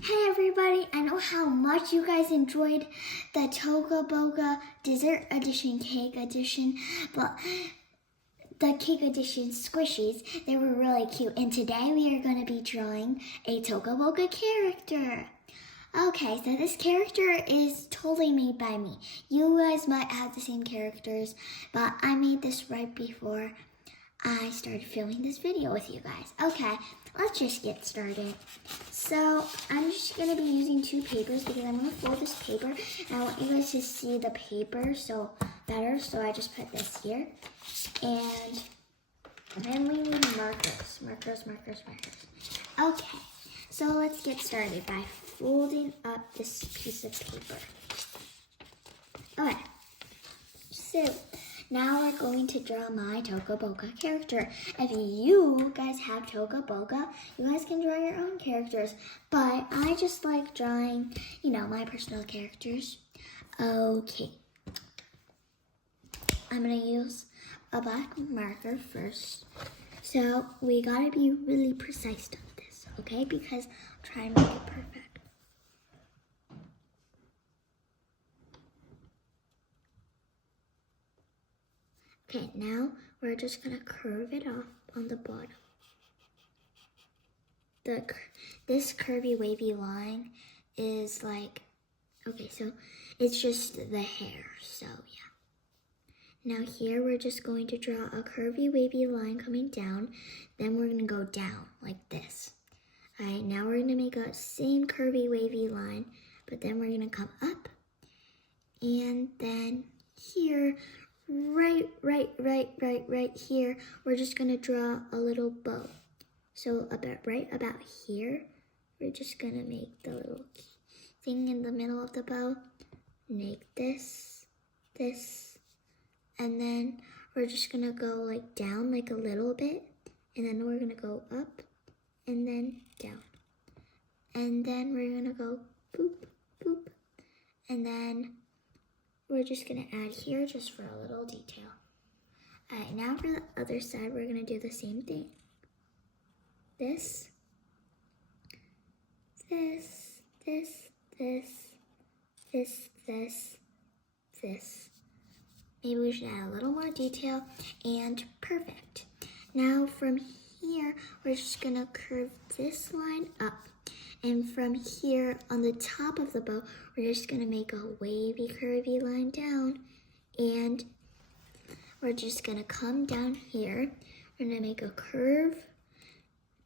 Hey everybody, I know how much you guys enjoyed the Toca Boca Dessert Edition Cake Edition, but the Cake Edition squishies, they were really cute. And today we are going to be drawing a Toca Boca character. Okay, so this character is totally made by me. You guys might have the same characters, but I made this right before I started filming this video with you guys. Okay, let's just get started. So I'm just going to be using two papers because I'm going to fold this paper and I want you guys to see the paper better. So I just put this here. And then we need markers. Okay, so let's get started by folding up this piece of paper. Okay, so now we're going to draw my Toca Boca character. If you guys have Toca Boca, you guys can draw your own characters. But I just like drawing, my personal characters. Okay. I'm going to use a black marker first. So we got to be really precise on this, okay? Because I'm trying to make it perfect. Okay, now we're just going to curve it off on the bottom. This curvy wavy line is like, okay, so it's just the hair, so yeah. Now here we're just going to draw a curvy wavy line coming down, then we're going to go down like this. All right, now we're going to make a same curvy wavy line, but then we're going to come up, and then here, right here, we're just going to draw a little bow. So right about here, we're just going to make the little thing in the middle of the bow. Make this, and then we're just going to go like down like a little bit, and then we're going to go up, and then down. And then we're going to go boop, boop, and then we're just going to add here just for a little detail. All right, now for the other side, we're going to do the same thing. This. Maybe we should add a little more detail, and perfect. Now from here, we're just going to curve this line up. And from here on the top of the bow, we're just going to make a wavy, curvy line down. And we're just going to come down here. We're going to make a curve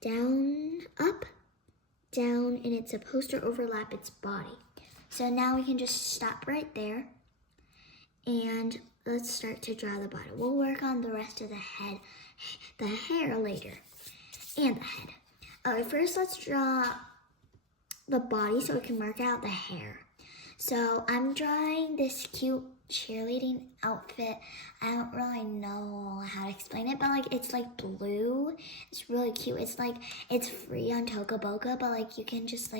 down, up, down, and it's supposed to overlap its body. So now we can just stop right there. And let's start to draw the body. We'll work on the rest of the head, the hair later, and the head. Okay, first let's draw the body so we can mark out the hair. So I'm drawing this cute cheerleading outfit. I don't really know how to explain it, but it's like blue. It's really cute. It's free on Toca Boca, but you can just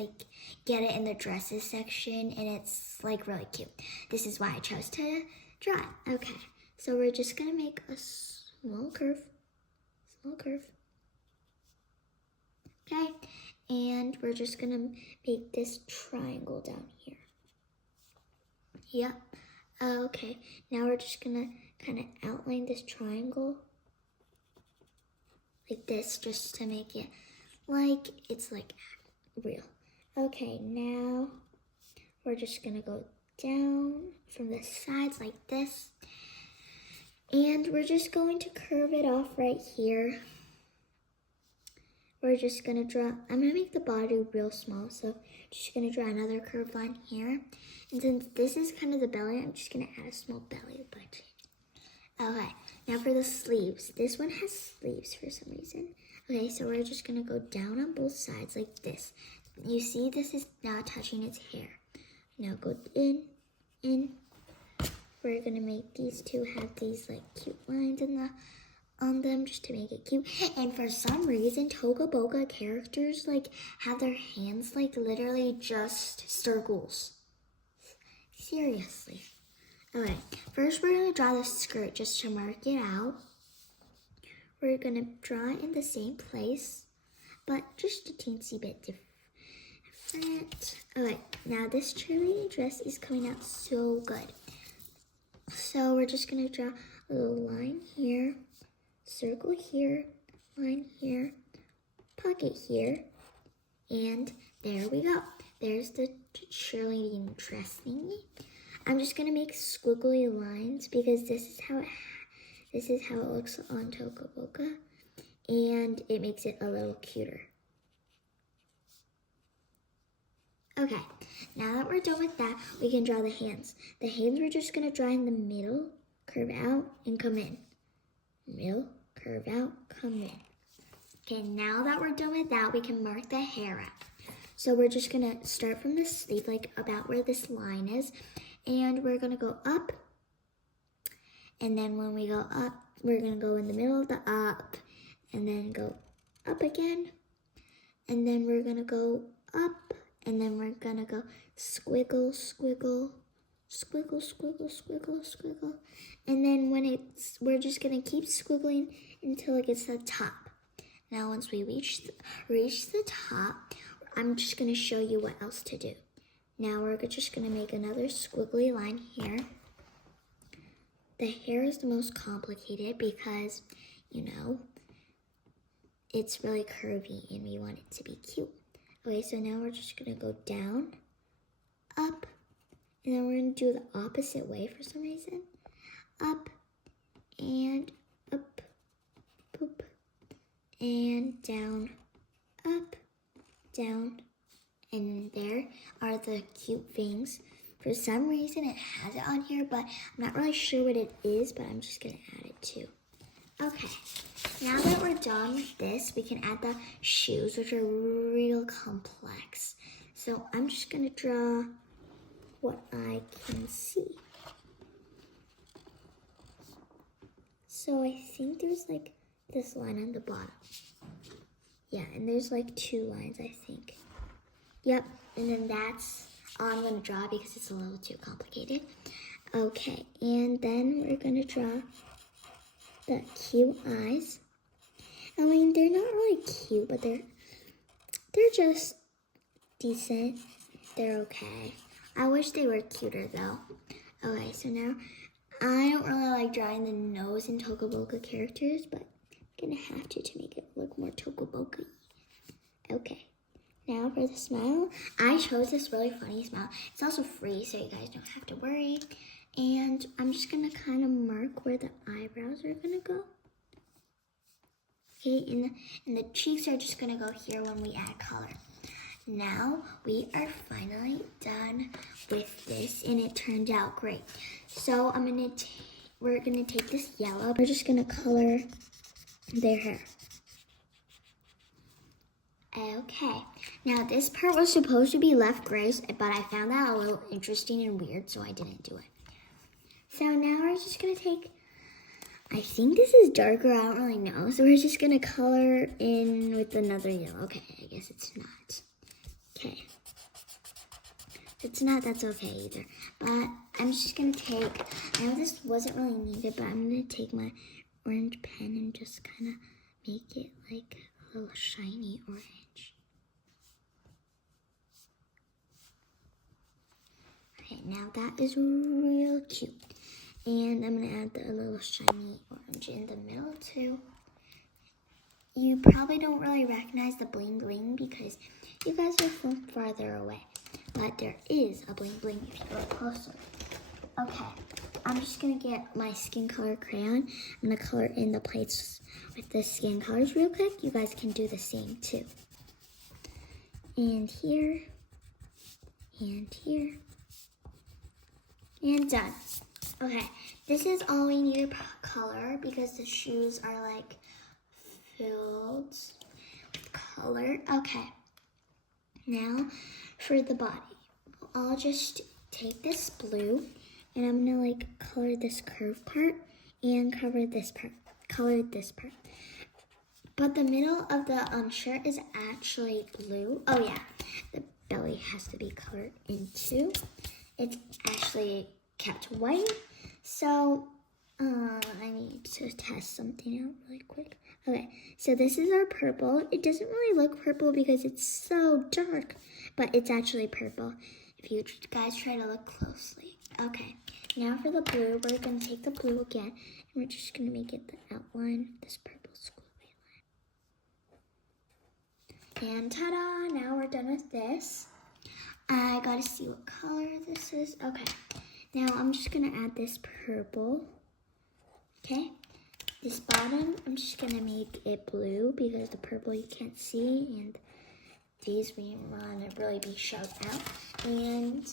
get it in the dresses section, and it's really cute. This is why I chose to draw it. Okay, so we're just gonna make a small curve. Okay, and we're just gonna make this triangle down here. Yep. Okay, now we're just gonna kind of outline this triangle like this, just to make it it's real. Okay, now we're just gonna go down from the sides like this, and we're just going to curve it off right here. We're just gonna draw, I'm gonna make the body real small, so just gonna draw another curved line here. And since this is kind of the belly, I'm just gonna add a small belly button. Okay, now for the sleeves. This one has sleeves for some reason. Okay, so we're just gonna go down on both sides like this. You see this is now touching its hair. Now go in. We're gonna make these two have these cute lines on them just to make it cute. And for some reason, Toca Boca characters have their hands literally just circles. Seriously. Alright, first we're gonna draw the skirt just to mark it out. We're gonna draw it in the same place, but just a teensy bit different. Okay, now this cheerleading dress is coming out so good. So we're just gonna draw a little line here, circle here, line here, pocket here, and there we go. There's the cheerleading dress thingy. I'm just gonna make squiggly lines because this is how it looks on Toca Boca, and it makes it a little cuter. Okay, now that we're done with that, we can draw the hands. The hands we're just gonna draw in the middle, curve out, and come in. Middle, curve out, come in. Okay, now that we're done with that, we can mark the hair out. So we're just gonna start from the sleeve, like about where this line is, and we're gonna go up, and then when we go up, we're gonna go in the middle of the up, and then go up again, and then we're gonna go up, and then we're gonna go squiggle, squiggle, squiggle, squiggle, squiggle, squiggle. And then we're just gonna keep squiggling until it gets to the top. Now once we reach the top, I'm just gonna show you what else to do. Now we're just gonna make another squiggly line here. The hair is the most complicated because, it's really curvy and we want it to be cute. Okay, so now we're just gonna go down, up, and then we're gonna do the opposite way for some reason. Up, and up, boop, and down, up, down, and there are the cute things. For some reason it has it on here, but I'm not really sure what it is, but I'm just gonna add it too. Okay, now that we're done with this, we can add the shoes, which are real complex. So I'm just gonna draw what I can see. So I think there's like this line on the bottom. Yeah, and there's like 2 lines, I think. Yep, and then that's all I'm gonna draw because it's a little too complicated. Okay, and then we're gonna draw the cute eyes. I mean, they're not really cute, but they're just decent. They're okay. I wish they were cuter though. Okay, so now I don't really like drawing the nose in Toca Boca characters, but I'm gonna have to make it look more Toca Boca. Okay, now for the smile. I chose this really funny smile. It's also free, so you guys don't have to worry. And I'm just gonna kind of mark where the eyebrows are gonna go. Okay, and the cheeks are just gonna go here when we add color. Now we are finally done with this, and it turned out great. So we're gonna take this yellow. We're just gonna color their hair. Okay, now this part was supposed to be left gray, but I found that a little interesting and weird, so I didn't do it. So now we're just gonna take, I think this is darker, I don't really know. So we're just gonna color in with another yellow. Okay, I guess it's not. Okay. If it's not, that's okay either. But I'm just gonna take, I know this wasn't really needed, but I'm gonna take my orange pen and just kind of make it like a little shiny orange. Okay, now that is real cute. And I'm gonna add the little shiny orange in the middle too. You probably don't really recognize the bling bling because you guys are from farther away. But there is a bling bling if you look closer. Okay, I'm just gonna get my skin color crayon. I'm gonna color in the plates with the skin colors real quick. You guys can do the same too. And here, and here, and done. Okay, this is all we need to color because the shoes are like filled with color. Okay, now for the body. I'll just take this blue and I'm gonna like color this curved part and color this part. But the middle of the shirt is actually blue. Oh yeah, the belly has to be colored in too. It's actually kept white. So I need to test something out really quick. Okay, so this is our purple. It doesn't really look purple because it's so dark, but it's actually purple if you guys try to look closely. Okay, now for the blue, we're going to take the blue again, and we're just going to make it the outline of this purple squiggly line. And ta-da, now we're done with this. I got to see what color this is. Okay, now I'm just going to add this purple. Okay, this bottom, I'm just gonna make it blue because the purple you can't see, and these we want to really be showed out. And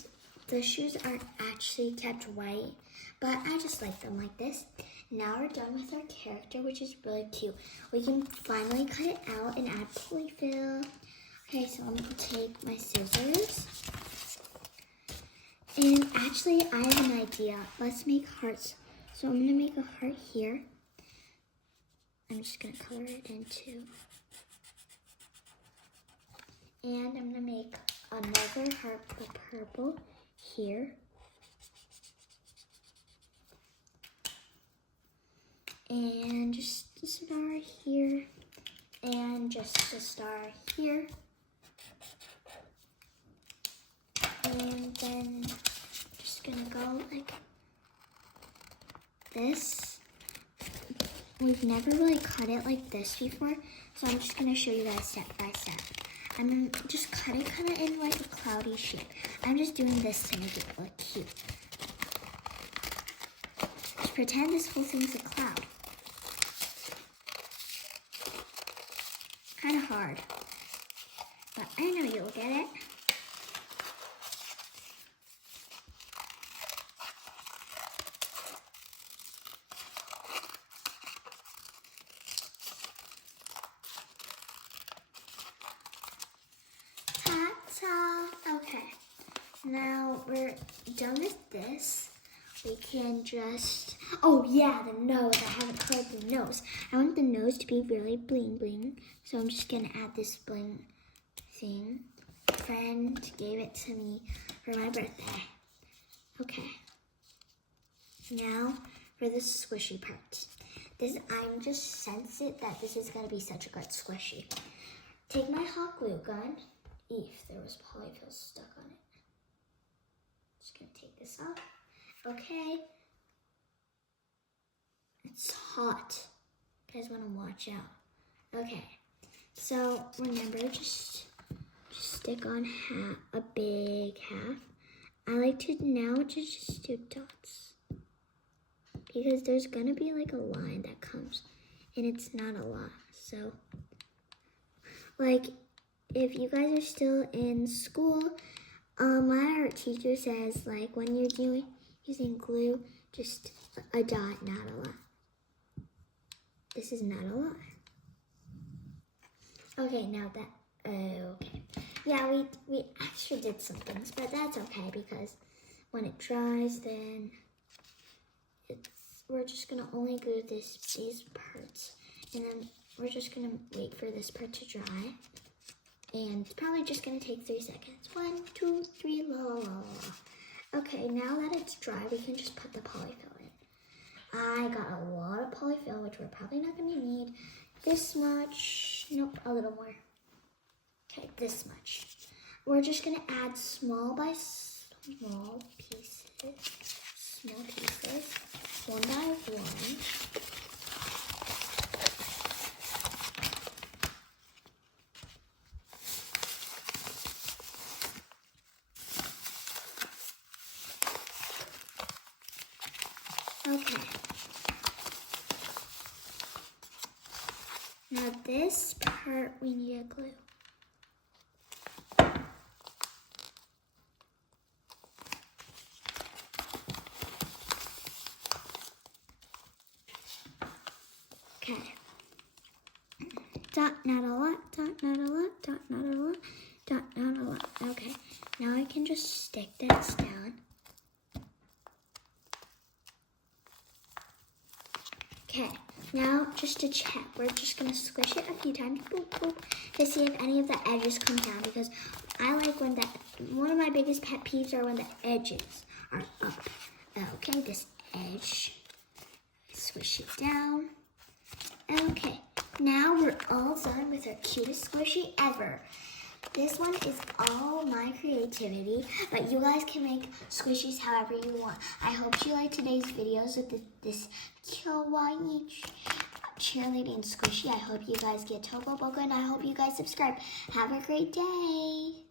the shoes are actually kept white, but I just like them like this. Now we're done with our character, which is really cute. We can finally cut it out and add polyfill. Okay, so I'm gonna take my scissors. And actually, I have an idea. Let's make hearts. So I'm gonna make a heart here. I'm just gonna color it in too. And I'm gonna make another heart with purple here. And just a star here. And just a star here. And then just gonna go like this. We've never really cut it like this before, so I'm just gonna show you guys step by step. I'm gonna just cut it in like a cloudy shape. I'm just doing this to make it look cute. Just pretend this whole thing's a cloud. Kind of hard, but I know you'll get it. Okay, now we're done with this. We can just, oh yeah, the nose. I haven't colored the nose. I want the nose to be really bling bling, so I'm just gonna add this bling thing. A friend gave it to me for my birthday. Okay, now for the squishy part. I'm just sense it that this is gonna be such a good squishy. Take my hot glue gun. If there was polyfill stuck on it. Just gonna take this off. Okay. It's hot. You guys wanna watch out. Okay. So remember, just stick on a big half. I like to now just do dots. Because there's gonna be like a line that comes, and it's not a lot. So like, if you guys are still in school, my art teacher says, like, when you're using glue, just a dot, not a lot. This is not a lot. Okay, now that, okay. Yeah, we actually did some things, but that's okay because when it dries, then we're just gonna only glue these parts, and then we're just gonna wait for this part to dry. And it's probably just gonna take 3 seconds. 1, 2, 3, la la la. Okay, now that it's dry, we can just put the polyfill in. I got a lot of polyfill, which we're probably not gonna need. This much, nope, a little more. Okay, this much. We're just gonna add small by small pieces, one by one. Okay. Now this part we need to glue. Okay. Dot, not a lot, dot, not a lot, dot, not a lot, dot, not a lot. Okay. Now I can just stick this down. Okay, now just to check, we're just gonna squish it a few times, boop, boop, to see if any of the edges come down, because I like when one of my biggest pet peeves are when the edges are up. Okay, this edge Squish it down. Okay, now we're all done with our cutest squishy ever. This one is all my creativity, but you guys can make squishies however you want. I hope you liked today's videos with this kawaii cheerleading squishy. I hope you guys get Toca Boca, and I hope you guys subscribe. Have a great day.